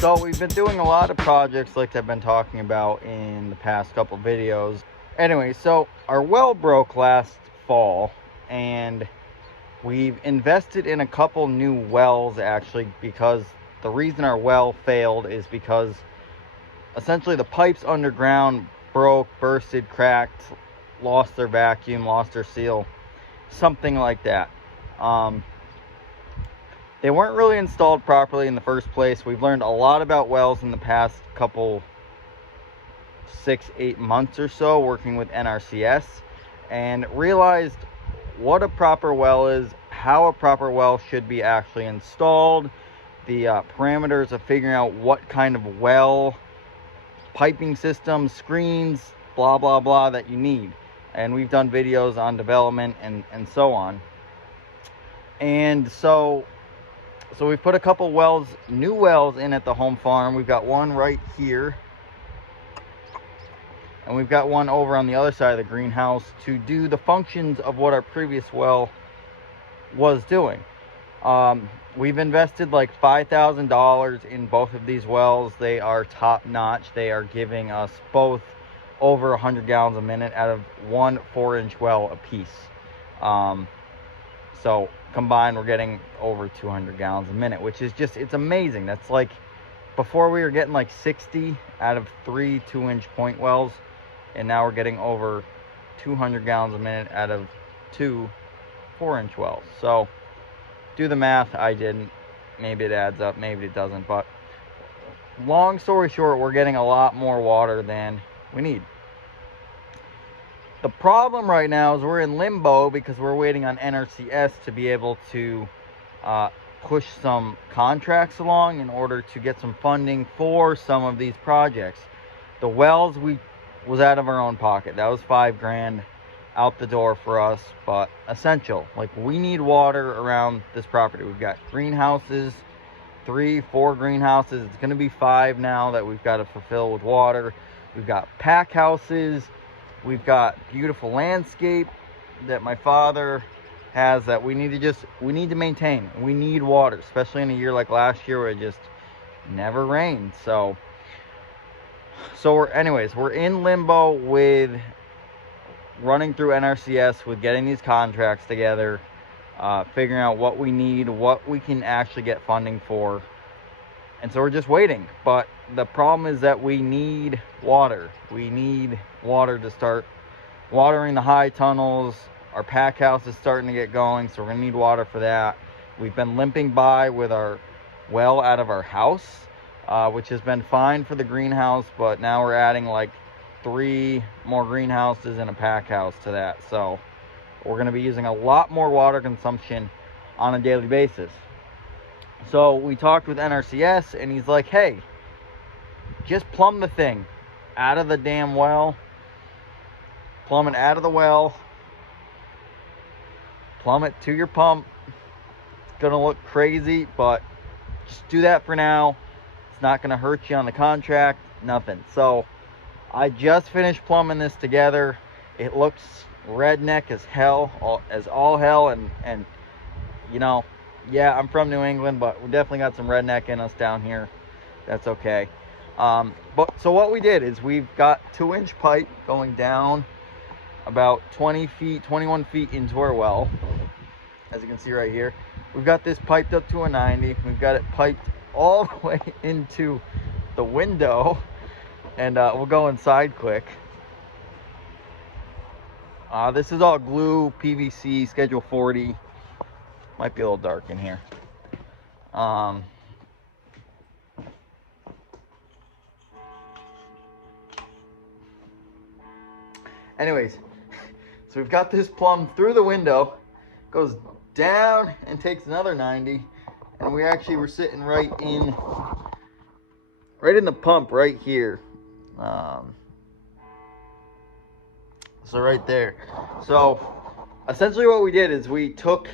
So we've been doing a lot of projects like I've been talking about in the past couple videos. Anyway, so our well broke last fall, and we've invested in a couple new wells actually, because the reason our well failed is because essentially the pipes underground broke, bursted, cracked, lost their vacuum, lost their seal, something like that. They weren't really installed properly in the first place. We've learned a lot about wells in the past couple 6-8 months or so working with NRCS, and realized what a proper well is, how a proper well should be actually installed, the parameters of figuring out what kind of well, piping system, screens, blah blah blah that you need. And we've done videos on development and so on. And so we've put a couple wells, new wells in at the home farm. We've got one right here, and we've got one over on the other side of the greenhouse to do the functions of what our previous well was doing. We've invested like $5,000 in both of these wells. They are top notch. They are giving us both over 100 gallons a minute out of one 4-inch well apiece. So combined, we're getting over 200 gallons a minute, which is just, it's amazing. That's like, before we were getting like 60 out of 3 2-inch point wells, and now we're getting over 200 gallons a minute out of 2 4-inch wells. So do the math. I didn't. Maybe it adds up, maybe it doesn't, but long story short, we're getting a lot more water than we need. The problem right now is we're in limbo because we're waiting on NRCS to be able to push some contracts along in order to get some funding for some of these projects. The wells was out of our own pocket. That was $5,000 out the door for us, but essential. Like, we need water around this property. We've got greenhouses, 3-4 greenhouses. It's going to be 5 now that we've got to fulfill with water. We've got pack houses. We've got beautiful landscape that my father has that we need to maintain. We need water, especially in a year like last year where it just never rained. So we're in limbo with running through NRCS, with getting these contracts together, figuring out what we need, what we can actually get funding for. And so we're just waiting. But the problem is that we need water. We need water to start watering the high tunnels. Our pack house is starting to get going, so we're gonna need water for that. We've been limping by with our well out of our house, which has been fine for the greenhouse, but now we're adding like 3 more greenhouses and a pack house to that. So we're going to be using a lot more water consumption on a daily basis. So we talked with NRCS, and he's like, hey, just plumb the thing out of the damn well. Plumb it out of the well. Plumb it to your pump. It's going to look crazy, but just do that for now. It's not going to hurt you on the contract. Nothing. So I just finished plumbing this together. It looks redneck as hell, all hell, and you know, yeah, I'm from New England, but we definitely got some redneck in us down here. That's okay. But so what we did is we've got 2-inch pipe going down about 21 feet into our well. As you can see right here, we've got this piped up to a 90. We've got it piped all the way into the window, and we'll go inside quick. This is all glue, PVC, Schedule 40. Might be a little dark in here. Anyways, so we've got this plumb through the window, goes down and takes another 90, and we're sitting right in the pump right here. So right there. So essentially what we did is we took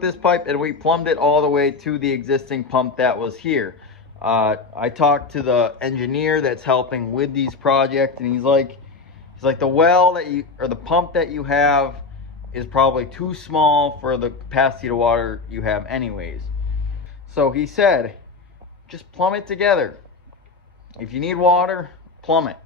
this pipe and we plumbed it all the way to the existing pump that was here. I talked to the engineer that's helping with these projects, and he's like the well or the pump that you have is probably too small for the capacity of water you have anyways. So he said, just plumb it together. If you need water, plumb it.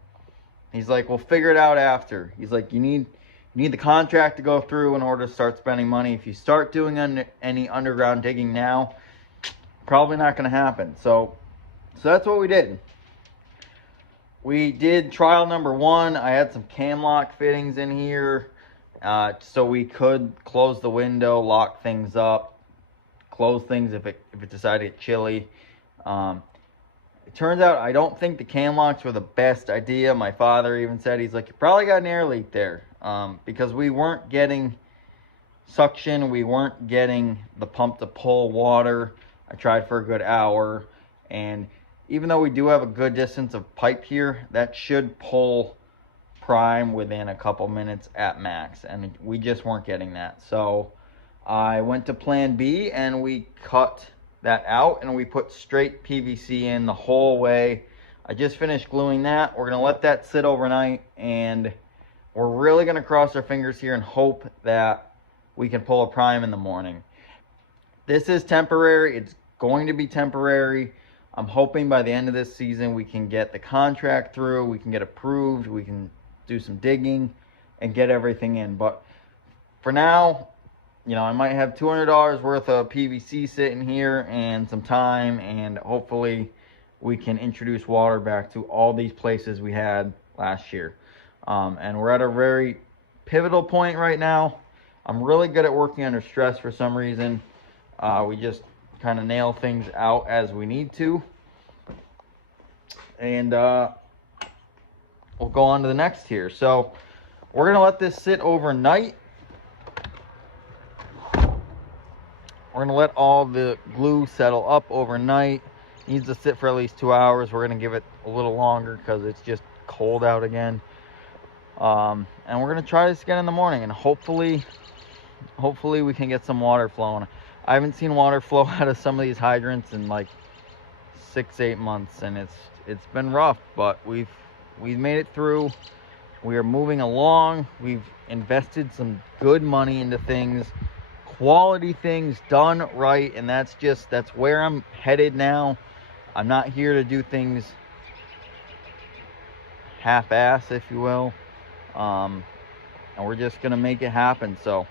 He's like, we'll figure it out after. He's like, you need the contract to go through in order to start spending money. If you start doing any underground digging now, probably not going to happen. So that's what we did. We did trial number 1. I had some cam lock fittings in here, so we could close the window, lock things up, close things if it decided to get chilly. It turns out I don't think the cam locks were the best idea. My father even said, he's like, you probably got an air leak there, because we weren't getting suction. We weren't getting the pump to pull water. I tried for a good hour, and even though we do have a good distance of pipe here, that should pull prime within a couple minutes at max, and we just weren't getting that. So I went to plan B, and we cut that out, and we put straight PVC in the whole way. I just finished gluing that. We're going to let that sit overnight, and we're really going to cross our fingers here and hope that we can pull a prime in the morning. This is temporary. It's going to be temporary. I'm hoping by the end of this season we can get the contract through, we can get approved, we can do some digging and get everything in. But for now, you know, I might have $200 worth of PVC sitting here and some time, and hopefully we can introduce water back to all these places we had last year. And we're at a very pivotal point right now. I'm really good at working under stress for some reason. We just kind of nail things out as we need to, and we'll go on to the next here. So we're gonna let this sit overnight. We're gonna let all the glue settle up overnight. It needs to sit for at least 2 hours. We're gonna give it a little longer because it's just cold out again, and we're gonna try this again in the morning, and hopefully we can get some water flowing. I haven't seen water flow out of some of these hydrants in like 6-8 months, and it's been rough, but we've made it through. We are moving along. We've invested some good money into things, quality things done right, and that's where I'm headed now. I'm not here to do things half-ass, if you will, and we're just gonna make it happen. So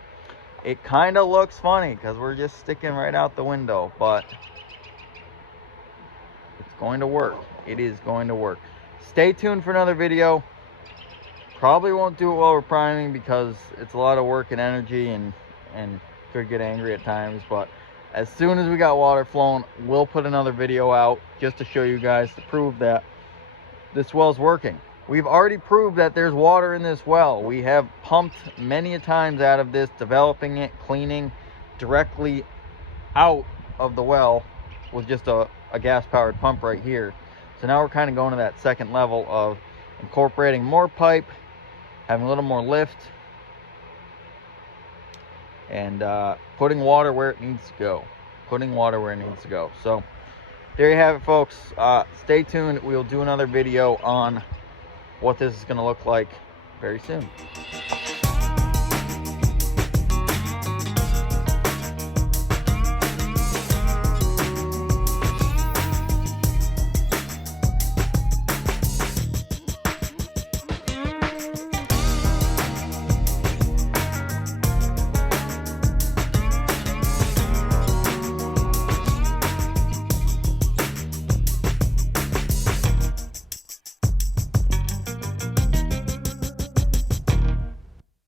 it kind of looks funny because we're just sticking right out the window, but it's going to work. It is going to work. Stay tuned for another video. Probably won't do it while we're priming because it's a lot of work and energy, and could get angry at times. But as soon as we got water flowing, we'll put another video out just to show you guys, to prove that this well's working. We've already proved that there's water in this well. We have pumped many a times out of this, developing it, cleaning directly out of the well with just a gas-powered pump right here. So now we're kind of going to that second level of incorporating more pipe, having a little more lift, and putting water where it needs to go. Putting water where it needs to go. So there you have it, folks. Stay tuned. We'll do another video on what this is going to look like very soon.